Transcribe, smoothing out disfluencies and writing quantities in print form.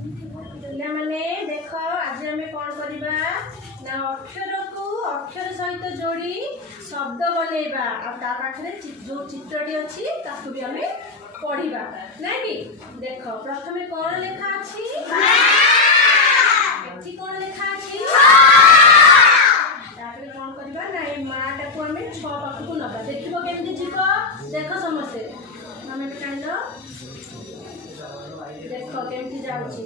ପିଲାମାନେ ଦେଖ ଆଜି ଆମେ କ'ଣ କରିବା ନା ଅକ୍ଷରକୁ ଅକ୍ଷର ସହିତ ଯୋଡ଼ି ଶବ୍ଦ ବନେଇବା ଆଉ ତା ପାଖରେ ଯେଉଁ ଚିତ୍ରଟି ଅଛି ତାକୁ ବି ଆମେ ପଢ଼ିବା ନାଇଁ କି। ଦେଖ ପ୍ରଥମେ କ'ଣ ଲେଖା ଅଛି ଏଠି କ'ଣ ଲେଖା ଅଛି ତାପରେ କ'ଣ କରିବା ନା ଏ ମାଟାକୁ ଆମେ 6 ପାଖକୁ ନେବା। ଦେଖିବ କେମିତି ଯିବ ଦେଖ ସମସ୍ତେ ଆମେ କାଣ୍ଡ देख केमती जाउची